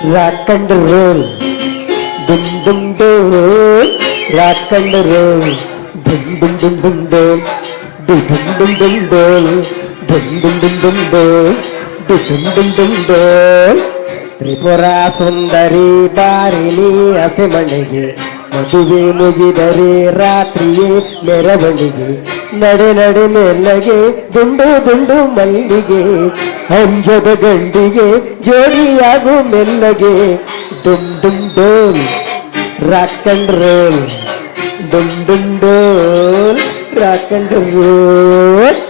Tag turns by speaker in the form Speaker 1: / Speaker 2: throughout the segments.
Speaker 1: Roll ಡುಮ್ ಡುಮ್ ಡೋಲ್ ರಾಕ್ ಅಂಡ್ ರೋಲ್ ಡುಮ್ ಡುಮ್ ಡುಮ್ ಡುಮ್ ಡೋಲ್ ಡು ಡುಮ್ ಡುಮ್ ಡುಮ್ ಡೋಲ್ ಡುಮ್ ಡುಮ್ ಡುಮ್ ಡುಮ್ ಡೋಲ್ ಡು ಡುಮ್ ಡುಮ್ ಡುಮ್ ಡೋಲ್ ತ್ರಿಪುರ ಸುಂದರಿ ಬಾರಿಲಿ ಹಸೆ ಮನೆಗೆ ಮದುವೆ ಮುಗಿದರೆ ರಾತ್ರಿಯೇ ಮೆರವಣಿಗೆ. ನಡೆ ನಡೆ ನೆಲ್ಲಗೆ ದುಂಡು ದುಂಡು ಮಲ್ಲಿಗೆ, ಅಂಜದ ಗಂಡಿಗೆ ಜೋಡಿಯಾಗು ಮೆಲ್ಲಗೆ. ಡುಮ್ ಡುಮ್ ಡೋಲ್, ರಾಕ್ ಅಂಡ್ ರೋಲ್ ಡುಮ್ ಡುಮ್ ಡೋಲ್, ರಾಕ್ ಅಂಡ್ ರೋಲ್.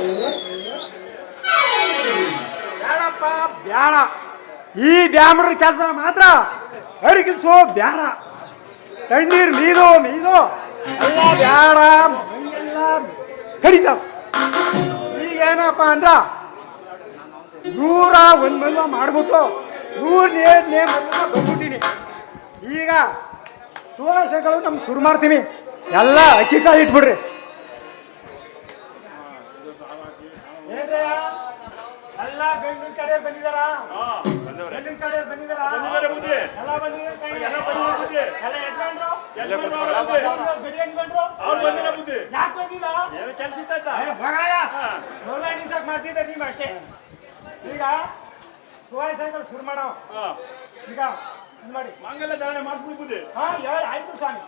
Speaker 2: ಈ ಬ್ಯಾಮ್ರ ಕೆಲಸ ಮಾತ್ರ ಅರಿಗಿಸೋ ಬ್ಯಾಡ. ತಣ್ಣೀರ್ ಮೀದೋ ಮೀದೋ. ಎಲ್ಲ ಬ್ಯಾಡ, ಮೈಯೆಲ್ಲ ಕಡಿತಾವ ಈಗ ಏನಪ್ಪ ಅಂದ್ರ, ನೂರ ಒಂದ್ ಮದುವೆ ಮಾಡ್ಬಿಟ್ಟು ನೂರ್ ನೇ ಮದುವೆ ಬಂದ್ಬಿಟ್ಟಿನಿ. ಈಗ ಸುವಾಸಗಳು ನಮ್ಗೆ ಶುರು ಮಾಡ್ತೀನಿ. ಎಲ್ಲ ಅಕ್ಕಿ ಕಾಯಿ ಇಟ್ಬಿಡ್ರಿ? ಎಲ್ಲ ಗಂಡಿನ ಕಡೆ ಬಂದಿದಾರ? ಗಂಡಿನ ಕಡೆ ಬಂದಿದಾರ? ಎಲ್ಲ ಬಂದಿದಾರ. ಎಲ್ಲ? ಅವ್ರು ಗಡಿ ಯಜಮಾನ್ರು? ಯಾಕ್ ಬಂದಿಲ್ಲ. ಮೊದಲ ನಿಲ್ಸಕ್ ಮಾಡ್ತಿದ್ದೆ ನೀವು ಅಷ್ಟೇ. ಈಗ ಸುವಾಸಗಳು ಶುರು ಮಾಡೋ. ಈಗ ಮಾಡಿ.
Speaker 3: ಮಂಗಲ ಧಾರಣೆ ಮಾಡಿಸ್ಬಿಡ್ಬೋದು
Speaker 2: ಹಾ ಹೇಳಿ. ಆಯ್ತು ಸ್ವಾಮಿ.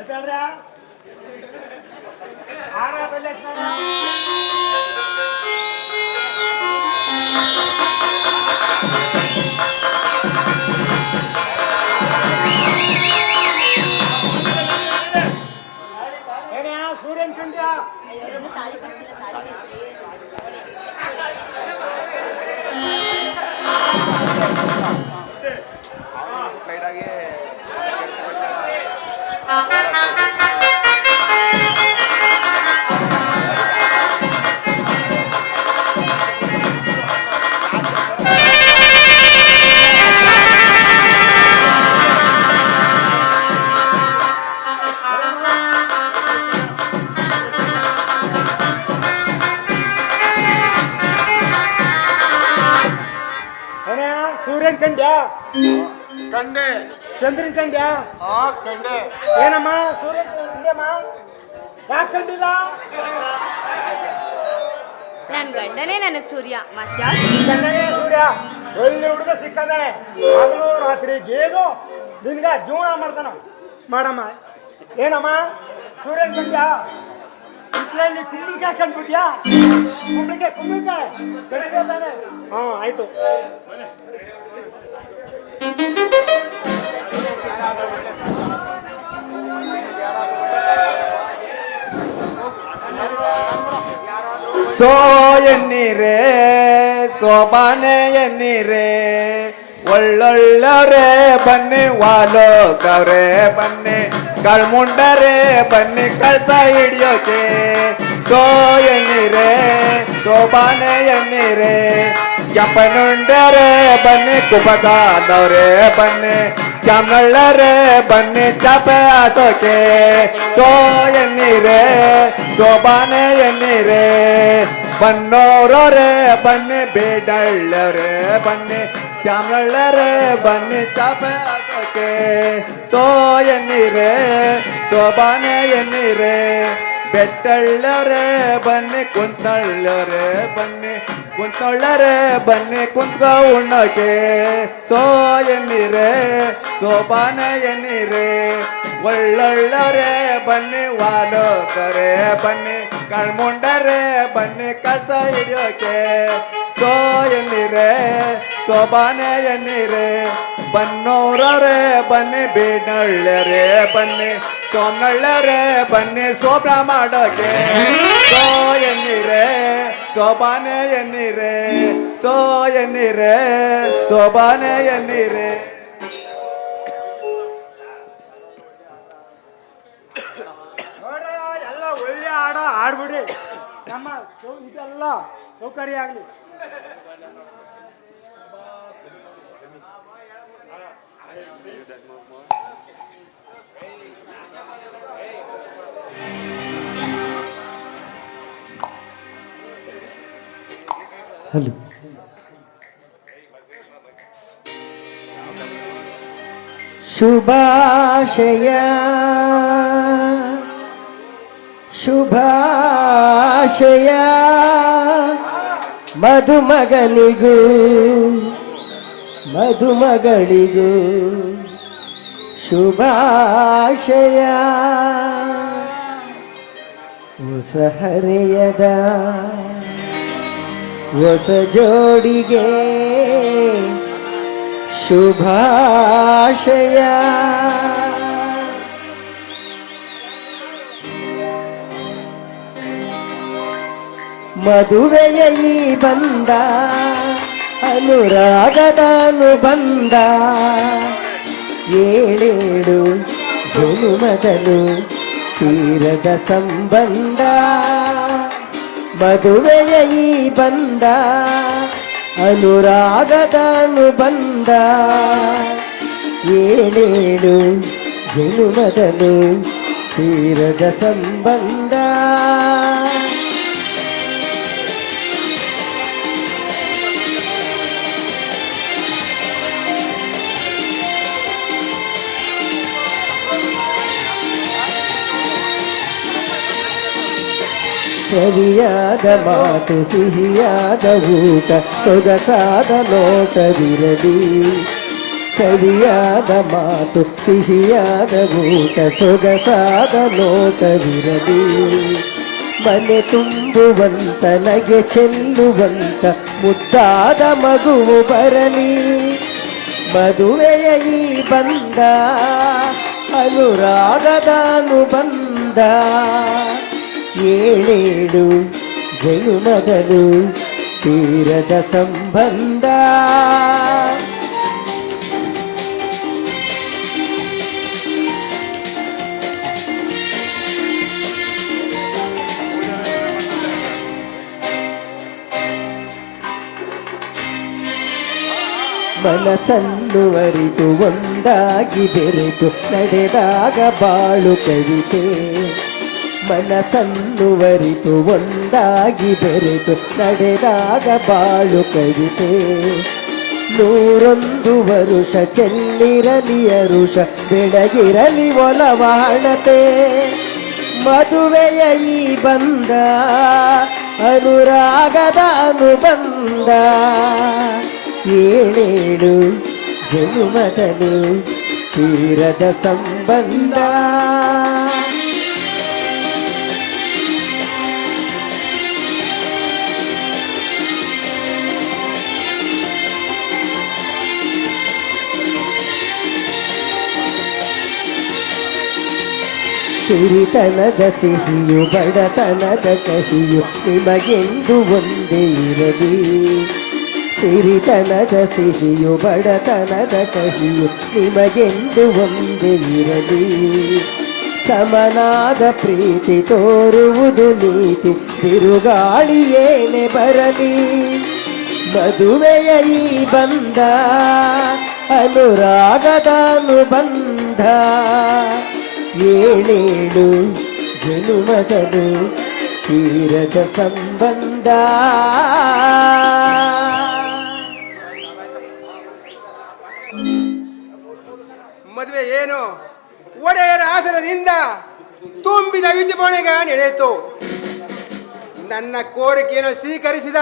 Speaker 2: ಎತ್ತೇಳ್ರ? ಆರ ಏನೇ ಸೂರ್ಯನ್
Speaker 4: ಗಂಡನೇ ನನಗೆ ಸೂರ್ಯ.
Speaker 2: ಗಂಡನೇ ಸೂರ್ಯ. ಒಳ್ಳೆ ಹುಡುಗ ಸಿಕ್ಕದೆ. ಹಗಲು ರಾತ್ರಿ ಗೇದು ನಿನ್ಗ ಜೀವನ ಮಾಡ್ತಾನ ಮಾಡಮ್ಮ. ಏನಮ್ಮ? ಸೂರ್ಯನ್ ಬಂದ್ಯಾ ಇಟ್ಲಲ್ಲಿ ಕುಂಬಳಿಕಾಯಿ ಕಂಡ್ಬಿಟ್ಯಾ ಕುಂಬಳಿಕಾಯಿ ಕುಂಬಳಿಕಾಯಿ. ಕಡಿಗೆ ತಾನೆ. ಹಾ ಆಯ್ತು.
Speaker 5: ಸೋ ಎನ್ನೀರೆ ಸೋಬಾನೆ ಎನ್ನೀರೆ ಒಳ್ಳೊಳ್ಳರೆ ಬನ್ನಿ ವಾಲೋಕವ್ರೆ ಬನ್ನಿ ಕಳ್ಮುಂಡರೆ ಬನ್ನಿ ಕಳ್ಸ ಹಿಡಿಯೋಕೆ ಸೋ ಎನ್ನೀರೆ ಸೋಬಾನೆ ಎನ್ನೀರೆ ಕೆಂಪನುಂಡರೆ ಬನ್ನಿ ಕುಪಕಾದವ್ರೆ ಬನ್ನಿ ಚಾಮಳ್ಳರೆ ಬನ್ನಿ ಚಾಪೆ ಹಾಸೋಕೆ ಸೋ ಎನ್ನೀರೆ ಶೋಭಾನೆ ಎನ್ನೀರೆ ಬನ್ನೋರೇ ಬನ್ನಿ ಬೇಡಳ್ಳರೆ, ಬನ್ನಿ ಚಾಮಳ್ಳರೆ ಬನ್ನಿ ಚಾಪೆ ಹಾಕೋಕೆ. ಸೋ ಎನ್ನೀರೆ ಶೋಭಾನೆ ಎನ್ನೀರೆ ಬೆಟ್ಟಳ್ಳರೆ, ಬನ್ನಿ ಕುಂತಳ್ಳರೆ, ಬನ್ನಿ ಕುಂತಳ್ಳರೆ, ಬನ್ನಿ ಕುಂತ್ಕ ಉಣ್ಣಕೆ ಸೋ ಎನ್ನಿರೆ, ಸೋಪಾನ ಎನ್ನಿರೆ. ಒಳ್ಳೊಳ್ಳರೆ, ಬನ್ನಿ ವಾಲೋಕರೆ, ಬನ್ನಿ ಕಳ್ಮುಂಡರೆ ಬನ್ನಿ ಕಸ ಹಿಡಿಯೋಕೆ. ಸೋ ಎನ್ನಿರೆ ಶೋಭಾನೆ ಎನ್ನಿರೆ. ಬನ್ನೋರರೆ, ಬನ್ನಿ ಬೀಡಳ್ಳರೆ ಬನ್ನಿ ಸೋಮನಳ್ಳರೆ, ಬನ್ನಿ ಸೋಬ್ರ ಮಾಡೋಕೆ. ಸೋ ಎನ್ನೀರೆ ಶೋಭಾನೆ ಎನ್ನಿರೆ, ಸೋ ಎನ್ನಿರೆ, ಸೋಬಾನೆ ಎನ್ನಿರೆ.
Speaker 2: ನೋಡ್ರಿ, ಎಲ್ಲ ಒಳ್ಳೆ ಹಾಡ ಹಾಡ್ಬಿಡ್ರಿ ನಮ್ಮ ಸೌ- ಇದೆಲ್ಲ ಸೌಕರ್ಯ ಆಗ್ಲಿ.
Speaker 1: ಹಲೋ. ಶುಭಾಶಯ. ಶುಭಾಶಯ. ಮಧುಮಗನಿಗೂ ಮಧುಮಗಳಿಗೂ ಶುಭಾಶಯ. ಹೊಸ ಹರೆಯದ ಹೊಸ ಜೋಡಿಗೆ ಶುಭಾಶಯ. ಮದುವೆಯ ಈ ಬಂದ ಅನುರಾಗದಾನು ಬಂದ ಏಳೇಳು ಜನುಮದನು ತೀರದ ಸಂಬಂಧ. ಮದುವೆಯ ಈ ಬಂದ ಅನುರಾಗದಾನು ಬಂದ ಏಳೇಳು ಜನುಮದನು ತೀರದ ಸಂಬಂಧ ಸರಿಯಾದ ಮಾತು ಸಿಹಿಯಾದ ಊಟ ಸೊಗಸಾದ ನೋಟವಿರಲಿ ಸರಿಯಾದ ಮಾತು ಸಿಹಿಯಾದ ಊಟ ಸೊಗಸಾದ ನೋಟವಿರಲಿ ಮನೆ ತುಂಬುವಂತ ನಗೆ ಚೆಲ್ಲುವಂತ ಮುದ್ದಾದ ಮಗುವು ಬರಲಿ ಮದುವೆಯ ಈ ಬಂದ ಅನುರಾಗದಾನು ಬಂದ ಏಳೇಳು ಜನುಮದಲು ತೀರದ ಸಂಬಂಧ ಮನಸ್ಸನ್ನು ಅರಿತು ಒಂದಾಗಿ ಬೆರೆತು ನಡೆದಾಗ ಬಾಳು ಕವಿತೆ ಮನಸ್ಸನ್ನು ತನ್ನುವರಿತು, ಒಂದಾಗಿ ಬೆರೆತು, ನಡೆದಾಗ ಬಾಳು ಕವಿತೆ. ನೂರೊಂದು ವರುಷ ಚೆಲ್ಲಿರಲಿ ಅರುಷ, ಬೆಳಗಿರಲಿ ಒಲವಾಣತೆ ಮದುವೆಯ ಈ ಬಂದ ಅನುರಾಗದ ಅನುಬಂಧ. ಏಳೇಳು ಜನುಮದನು ತೀರದ ಸಂಬಂಧ. ಸಿರಿತನದ ಸಿಹಿಯು ಬಡತನದ ಕಹಿಯು ನಿಮಗೆಂದು ಒಂದೇ ಇರಲಿ ಸಿರಿತನದ ಸಿಹಿಯು ಬಡತನದ ಕಹಿಯು ನಿಮಗೆಂದು ಒಂದೇ ಇರಲಿ ಸಮನಾದ ಪ್ರೀತಿ ತೋರುವುದು ನೀತಿ ಬಿರುಗಾಳಿ ಏನೇ ಬರಲಿ ಮದುವೆಯ ಈ ಬಂದ ಅನುರಾಗದ ಅನುಬಂಧ ಏಳೇಳು ಜನುಮದನು ತೀರದ ಸಂಬಂಧ.
Speaker 3: ಮದುವೆ ಏನು? ಒಡೆಯರ ಆಸನದಿಂದ ತುಂಬಿದ ವಿಜೃಂಭಣೆಗ ನಡೆಯಿತು ನನ್ನ ಕೋರಿಕೆಯನ್ನು ಸ್ವೀಕರಿಸಿದ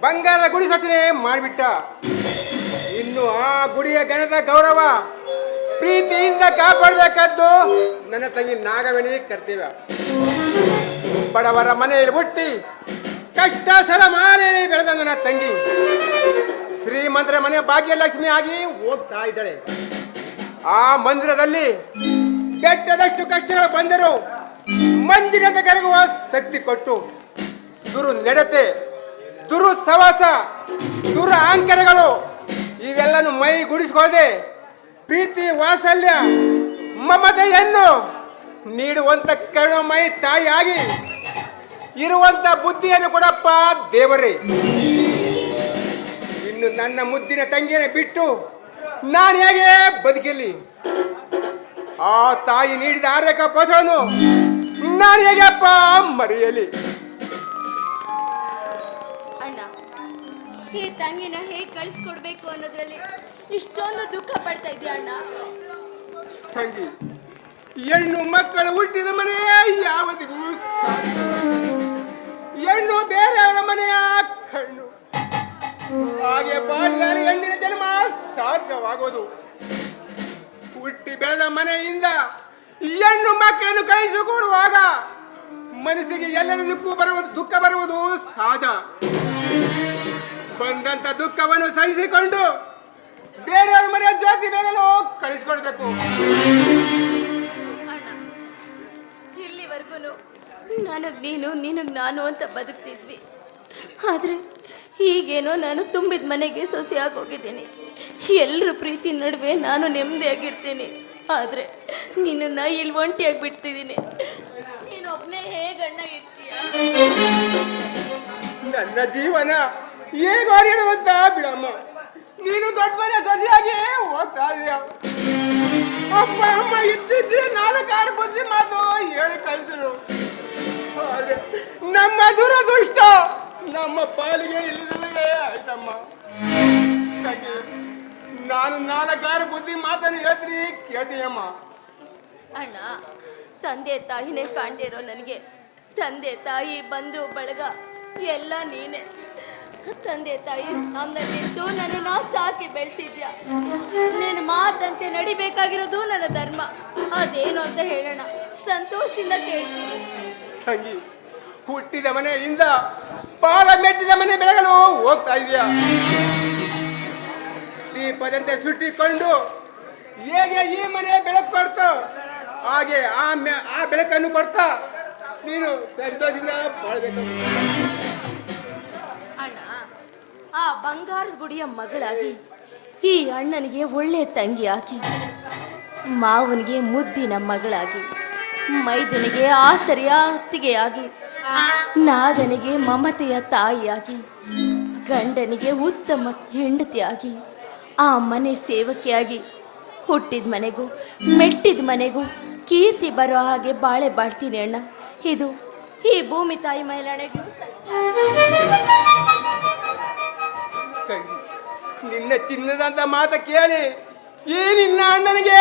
Speaker 3: ಬಂಗಾರದ ಗುಡಿ ಸಚನೆ ಮಾಡಿಬಿಟ್ಟ. ಇನ್ನು ಆ ಗುಡಿಯ ಗಣದ ಗೌರವ ಪ್ರೀತಿಯಿಂದ ಕಾಪಾಡಬೇಕದ್ದು ನನ್ನ ತಂಗಿ ನಾಗವೇಣಿ ಕರ್ತೀವ. ಬಡವರ ಮನೆಯಲ್ಲಿ ಹುಟ್ಟಿ ಕಷ್ಟ ಸಲ ಬೆಳೆದ ನನ್ನ ತಂಗಿ. ಶ್ರೀಮಂತರ ಮನೆ ಭಾಗ್ಯಲಕ್ಷ್ಮಿ ಆಗಿ ಹೋಗ್ತಾ ಇದ್ದಾಳೆ. ಆ ಮಂದಿರದಲ್ಲಿ ಕೆಟ್ಟದಷ್ಟು ಕಷ್ಟಗಳು ಬಂದರು ಮಂದಿರದ ಕರಗುವ ಶಕ್ತಿ ಕೊಟ್ಟು ದುರು ನಡತೆ ದುರು ಸವಾಸ ದುರ ಆಂಕರಗಳು ಇವೆಲ್ಲನು ಮೈ ಗುಡಿಸ್ಕೊಳ್ಳದೆ ಪ್ರೀತಿ ವಾತ್ಸಲ್ಯ, ಮಮತೆಯನ್ನು ನೀಡುವಂತ ಕರುಣಮಯಿ ತಾಯಿಯಾಗಿ ಇರುವಂತ ಬುದ್ಧಿಯನ್ನು ಕೊಡಪ್ಪ ದೇವರೇ. ಇನ್ನು ನನ್ನ ಮುದ್ದಿನ ತಂಗಿಯನ್ನು ಬಿಟ್ಟು ನಾನು ಹೇಗೆ ಬದುಕಲಿ? ಆ ತಾಯಿ ನೀಡಿದ ಆರ್ಯಕ ಪಸಳನು ನಾನು ಹೇಗೆಪ್ಪ ಮರೆಯಲಿ?
Speaker 4: ಅಣ್ಣ, ಈ ತಂಗಿನ ಹೇಗೆ ಕಳಿಸ್ಕೊಡ್ಬೇಕು ಅನ್ನೋದ್ರಲ್ಲಿ ಇಷ್ಟೊಂದು ದುಃಖ ಪಡ್ತಾ ಇದೀಯ ಅಣ್ಣ?
Speaker 3: ಹೆಣ್ಣು ಮಕ್ಕಳು ಹುಟ್ಟಿದ ಮನೆ ಯಾವತ್ತಿಗೂ. ಹೆಣ್ಣು ಬೇರೆಯವರ ಮನೆಯ ಕಣ್ಣು. ಹಾಗೆ ಬಾಳಿಗಾರ ಹೆಣ್ಣಿನ ಜನ್ಮ ಸಾಧ್ಯವಾಗೋದು. ಹುಟ್ಟಿ ಬೆಳೆದ ಮನೆಯಿಂದ ಹೆಣ್ಣು ಮಕ್ಕಳನ್ನು ಕಳಿಸಿಕೊಡುವಾಗ ಮನಸ್ಸಿಗೆ ಎಲ್ಲರಿಗೂ ಬರುವುದು, ದುಃಖ ಬರುವುದು ಸಹಜ. ಬಂದಂತ ದುಃಖವನ್ನು ಸಹಿಸಿಕೊಂಡು ಬೇರೆಯವ್ರ ಮನೆ ಜಾತಿ ಬೆಳಗಲು ಕಳಿಸ್ಕೊಡ್ಬೇಕು.
Speaker 4: ಇಲ್ಲಿವರೆಗೂ ನನಗ್ ನೀನು ನಿನಗ್ ನಾನು ಅಂತ ಬದುಕ್ತಿದ್ವಿ. ಆದ್ರೆ ಈಗೇನೋ ನಾನು ತುಂಬಿದ ಮನೆಗೆ ಸೊಸೆಯಾಗಿ ಹೋಗಿದ್ದೀನಿ ಎಲ್ಲರ ಪ್ರೀತಿ ನಡುವೆ ನಾನು ನೆಮ್ಮದಿಯಾಗಿರ್ತೀನಿ. ಆದರೆ ನಿನ್ನನ್ನ ಇಲ್ಲಿ ಒಂಟಿಯಾಗಿ ಬಿಡ್ತಿದ್ದೀನಿ ನೀನೊಬ್ಬನೇ ಹೇಗಣ್ಣ ಇರ್ತೀಯ
Speaker 3: ನನ್ನ ಜೀವನ ಹೇಗೆ ಅಂತ ಬಿಡಮ್ಮ. ನೀನು ದೊಡ್ಡ ಮನೆ ಸೊಸೆಯಾಗಿ ಹೋಗ್ತಾ ಇದೀಯ ಅಪ್ಪ ಅಮ್ಮ. ಇದ್ದಿದ್ರೆ ನಾಲ್ಕಾರ ಬುದ್ಧಿ ಮಾತು ಹೇಳಿ ಕಳಿಸಿರು ನಮ್ಮ ದುರದೃಷ್ಟ ನಮ್ಮ ಪಾಲಿಗೆ ಇಲ್ಲದಲ್ಲೇ ಆಯ್ತಮ್ಮ. ನಾನು ನಾಲ್ಕಾರು ಬುದ್ಧಿ ಮಾತನ್ನು ಹೇಳ್ತೀನಿ ಕೇಳ್ತೀಯಮ್ಮ
Speaker 4: ಅಣ್ಣ, ತಂದೆ ತಾಯಿನೇ ಕಾಣ್ದೇ ಇರೋ ನನಗೆ. ತಂದೆ ತಾಯಿ ಬಂಧು ಬಳಗ ಎಲ್ಲ ನೀನೆ. ತಂದೆ, ತಾಯಿ ಸ್ಥಾನದಲ್ಲಿದ್ದು ನನ್ನನ್ನು ಸಾಕಿ ಬೆಳೆಸಿದ್ಯಾ? ನೀನು ಮಾತಂತೆ ನಡಿಬೇಕಾಗಿರೋದು ನನ್ನ ಧರ್ಮ. ಅದೇನು ಅಂತ ಹೇಳೋಣ. ಸಂತೋಷದಿಂದ ಕೇಳ್ತೀನಿ.
Speaker 3: ತಂಗಿ, ಹುಟ್ಟಿದ ಮನೆಯಿಂದ ಪಾಲ ಮೆಟ್ಟಿದ ಮನೆ ಬೆಳಗಲು ಹೋಗ್ತಾ ಇದೆಯಾ? ದೀಪದಂತೆ ಸುಟ್ಟಿಕೊಂಡು ಹೇಗೆ ಈ ಮನೆ ಬೆಳಕು ಕೊಡ್ತೋ, ಹಾಗೆ ಆ ಆ ಬೆಳಕನ್ನು ಕೊಡ್ತಾ ನೀನು ಸಂತೋಷದಿಂದ ಬಾಳ್ಬೇಕು.
Speaker 4: ಆ ಬಂಗಾರದ ಗುಡಿಯ ಮಗಳಾಗಿ ಈ ಅಣ್ಣನಿಗೆ ಒಳ್ಳೆ ತಂಗಿಯಾಗಿ ಮಾವನಿಗೆ ಮುದ್ದಿನ ಮಗಳಾಗಿ, ಮೈದನಿಗೆ ಆಸರೆಯ ಅತ್ತಿಗೆಯಾಗಿ, ನಾದನಿಗೆ ಮಮತೆಯ ತಾಯಿಯಾಗಿ, ಗಂಡನಿಗೆ ಉತ್ತಮ ಹೆಂಡತಿಯಾಗಿ, ಆ ಮನೆ ಸೇವಕಿಯಾಗಿ, ಹುಟ್ಟಿದ ಮನೆಗೂ, ಮೆಟ್ಟಿದ ಮನೆಗೂ ಕೀರ್ತಿ ಬರೋ ಹಾಗೆ ಬಾಳೆ ಬಾಳ್ತೀನಿ ಅಣ್ಣ. ಇದು ಈ ಭೂಮಿ ತಾಯಿ ಮೈಲಾಣೆಗಳು
Speaker 3: ನಿನ್ನ ಚಿನ್ನದಂತ ಮಾತ ಕೇಳಿ, ಈ ನಿನ್ನ ಅಣ್ಣನಿಗೆ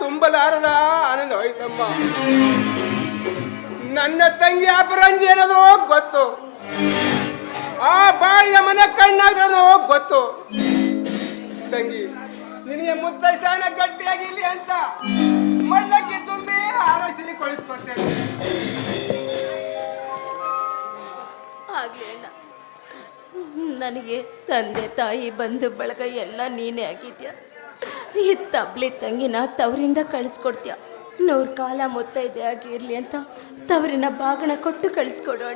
Speaker 3: ತುಂಬಲಾರದ ಆನಂದ ಹೋಯ್ತಮ್ಮ. ನನ್ನ ತಂಗಿ ಅಪರಂಜಿ ಅನ್ನೋದು ಗೊತ್ತು. ಆ ಬಾಯಿಯ ಮನೆ ಕಣ್ಣಾದ್ರೂ ಗೊತ್ತು. ತಂಗಿ, ನಿನಗೆ ಗಟ್ಟಿಯಾಗಿ ಇಲ್ಲಿ ಅಂತ. ಮಲ್ಲಕ್ಕೆ ತುಂಬಿ ಹಾರೈಸಿ ಕಳಿಸ್ಕೊಡ್ತೇನೆ
Speaker 4: ನನಗೆ ತಂದೆ ತಾಯಿ ಬಂಧು ಬಳಗ ಎಲ್ಲ ನೀನೇ ಆಗಿದ್ಯಾ? ಈ ತಬ್ಲಿ ತಂಗಿನ ತವರಿಂದ ಕಳಿಸ್ಕೊಡ್ತೀಯ? ನೂರು ಕಾಲ ಮುತ್ತೈದೆ ಆಗಿರಲಿ ಅಂತ ತವರಿನ ಬಾಗಣ ಕೊಟ್ಟು ಕಳಿಸ್ಕೊಡು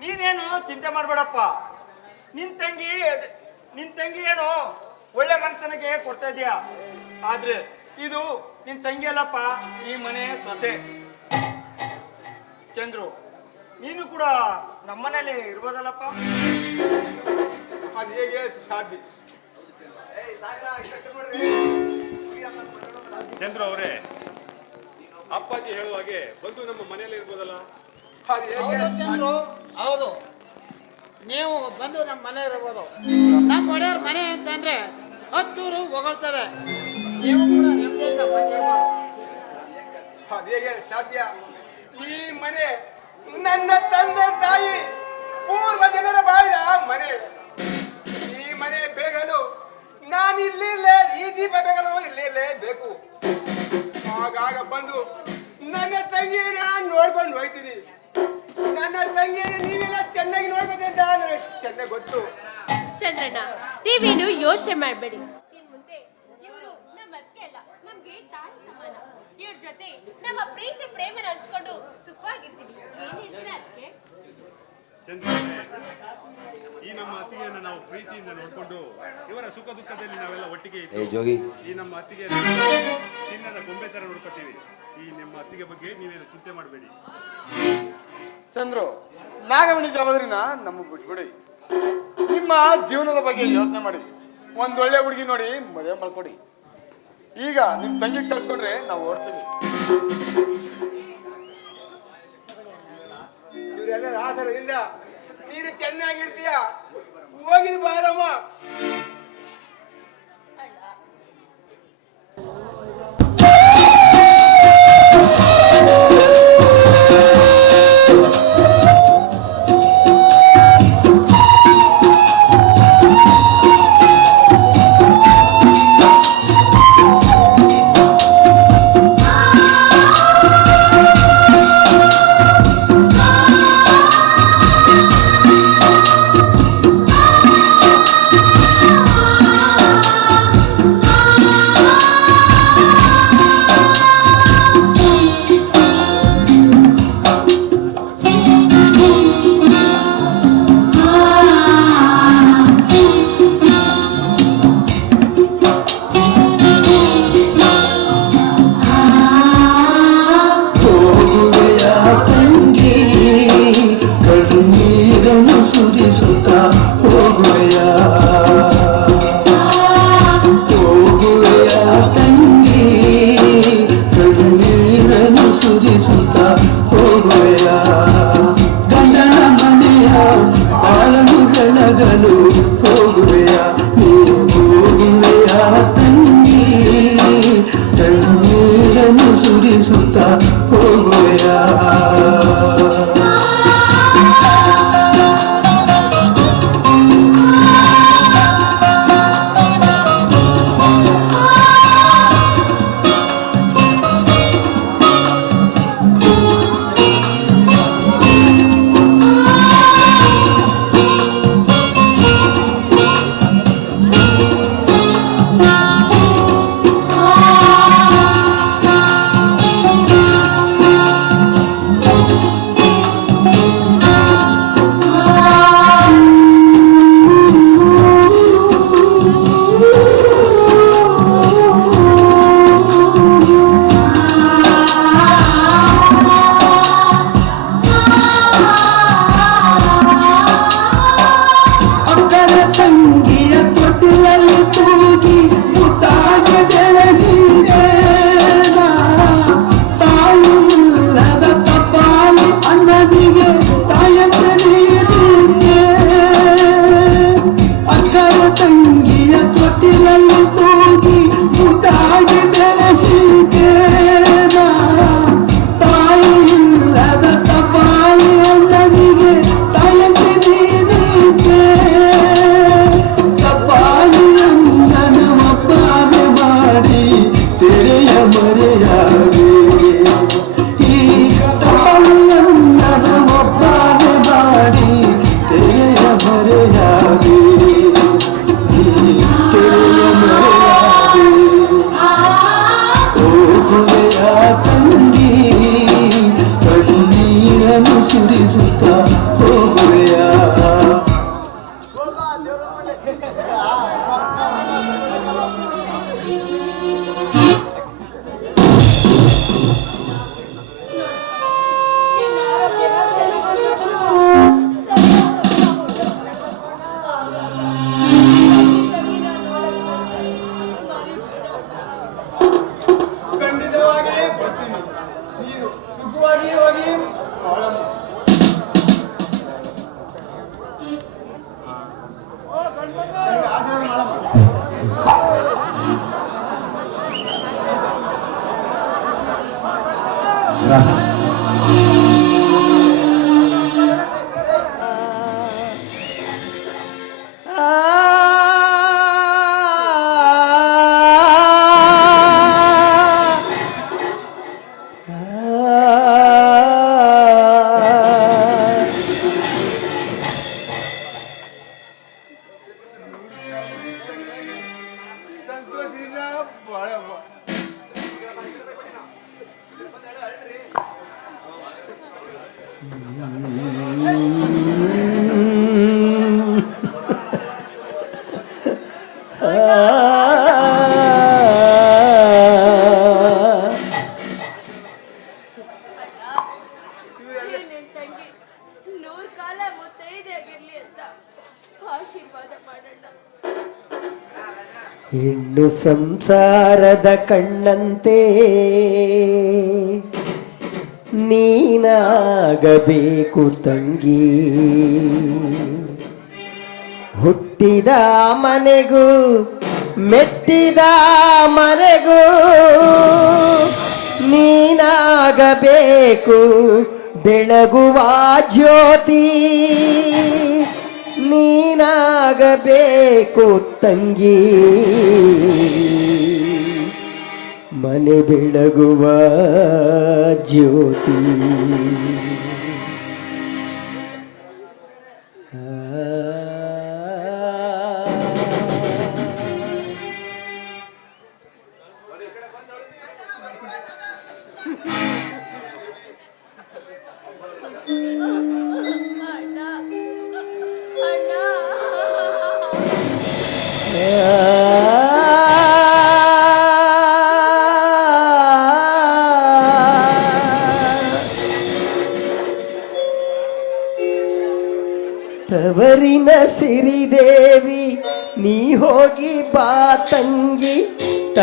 Speaker 3: ನೀನೇನು
Speaker 2: ಚಿಂತೆ ಮಾಡಬೇಡಪ್ಪ. ನಿನ್ ತಂಗಿ ನಿನ್ ತಂಗಿ ಏನು ಒಳ್ಳೆ ಮನೆತನಕ್ಕೆ ಕೊಡ್ತಾ ಇದೀಯ ಆದ್ರೆ ಇದು ನಿನ್ ತಂಗಿ ಅಲ್ಲಪ್ಪ ಈ ಮನೆ ಸೊಸೆ. ಚಂದ್ರು ನೀನು ಕೂಡ ನಮ್ಮನೇಲಿ ಇರ್ಬೋದಲ್ಲಪ್ಪ?
Speaker 3: ಅದು ಹೇಗೆ ಸಾಧ್ಯ?
Speaker 6: ಚಂದ್ರು ಅವರೇ ಅಪ್ಪಾಜಿ ಹೇಳುವ ಹಾಗೆ ಬಂದು ನಮ್ಮ ಮನೆಯಲ್ಲಿ ಇರ್ಬೋದಲ್ಲ?
Speaker 7: ಹೌದು ನೀವು ಬಂದು ನಮ್ಮ ಮನೆ ಇರ್ಬೋದು. ನಮ್ಮ ಒಡೆಯವ್ರ ಮನೆ ಅಂತಂದ್ರೆ ಹತ್ತೂರು ಹೊಗಳ್ತಾರೆ ನೀವು ಕೂಡ ನೆಮ್ಮದಿಯಿಂದ ಬಂದಿರ್ಬೋದು
Speaker 3: ಸಾಧ್ಯ? ಈ ಮನೆ ನನ್ನ ತಂದೆ ತಾಯಿ ಪೂರ್ವ ಜನರ ಬಾಳಿದ ಮನೆ. ಈ ಮನೆ ಬೇಗಲು ನಾನು ಇಲ್ಲಿರ್ಲೇ ಈ ದೀಪ ಬೇಗಲು ಬೇಕು. ಆಗಾಗ ಬಂದು ನನ್ನ ತಂಗಿ ನಾನು ನೋಡ್ಕೊಂಡು ಹೋಗ್ತೀನಿ. ನನ್ನ ತಂಗಿನ ನೀವೆಲ್ಲ ಚೆನ್ನಾಗಿ ನೋಡ್ಬೇಕಂತ ನನಗೆ ಚೆನ್ನಾಗಿ ಗೊತ್ತು.
Speaker 8: ಚಂದ್ರಣ್ಣ ನೀವೇನು ಯೋಚನೆ ಮಾಡಬೇಡಿ. ಮುಂದೆ ಇವರು ನಮ್ಮ ಅತ್ತೆ ಅಲ್ಲ ನಮ್ಗೆ ತಾಯಿ ಸಮಾನ. ಇವ್ರ ಜೊತೆ ನಮ್ಮ ಪ್ರೀತಿ ಪ್ರೇಮನ ಹಂಚ್ಕೊಂಡು ಸುಖವಾಗಿರ್ತೀವಿ. ಏನ್ ಹೇಳ್ತೀರಾ ಅದಕ್ಕೆ
Speaker 6: ಈ ನಮ್ಮ ಅತ್ತಿಗೆಯನ್ನು ನಾವು ಪ್ರೀತಿಯಿಂದ ನೋಡ್ಕೊಂಡು ಇವರ ಸುಖ ದುಃಖದಲ್ಲಿ ನಾವೆಲ್ಲ ಒಟ್ಟಿಗೆ ಇದ್ದು
Speaker 1: ಜೋಗಿ.
Speaker 6: ಈ ನಮ್ಮ ಅತ್ತಿಗೆ ಚಿನ್ನದ ಗೊಂಬೆ ತರ ನೋಡ್ಕೊತೀವಿ. ಈ ನಿಮ್ಮ ಅತ್ತಿಗೆ ಬಗ್ಗೆ ನೀವೇನು ಚಿಂತೆ ಮಾಡಬೇಡಿ.
Speaker 3: ಚಂದ್ರು, ನಾಗಮಣಿ ಜಾವದ್ರಿನ ನಮಗೆ ಬಿಟ್ಬಿಡಿ ನಿಮ್ಮ ಜೀವನದ ಬಗ್ಗೆ ಯೋಚನೆ ಮಾಡಿ. ಒಳ್ಳೆ ಹುಡುಗಿ ನೋಡಿ ಮದುವೆ ಮಾಡ್ಕೊಡಿ. ಈಗ ನಿಮ್ ತಂಗಿ ಕಳ್ಸ್ಕೊಂಡ್ರೆ ನಾವು ಓಡ್ತೀವಿ. ಇವರೆಲ್ಲ ಇಲ್ಲ. ನೀನು ಚೆನ್ನಾಗಿರ್ತೀಯ. ಹೋಗಿದ್ ಬಾರಮ್ಮ.
Speaker 8: జగము సురి సుత ఓ
Speaker 1: ಹೆಣ್ಣು ಸಂಸಾರದ ಕಣ್ಣಂತೆ ನೀನಾಗಬೇಕು ತಂಗಿ. ಹುಟ್ಟಿದ ಮನೆಗೂ ಮೆಟ್ಟಿದ ಮನೆಗೂ ನೀನಾಗಬೇಕು ಬೆಳಗುವ ಜ್ಯೋತಿ. ನೀನಾಗಬೇಕು ತಂಗಿ. ಮನೆ ಬೆಳಗುವ ಜ್ಯೋತಿ.
Speaker 4: ಅಣ್ಣ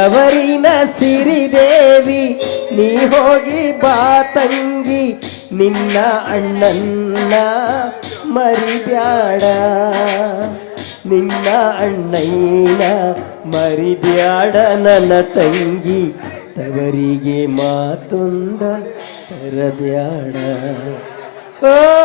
Speaker 1: ತವರಿನ ಸಿರಿದೇವಿ, ನೀ ಹೋಗಿ ಬಾ ತಂಗಿ, ನಿನ್ನ ಅಣ್ಣನ್ನ ಮರಿಬ್ಯಾಡ. ನಿನ್ನ ಅಣ್ಣಯ್ಯನ ಮರಿಬ್ಯಾಡ ನನ್ನ ತಂಗಿ, ತವರಿಗೆ ಮಾತುಂದ ತರಬ್ಯಾಡ. ಓ!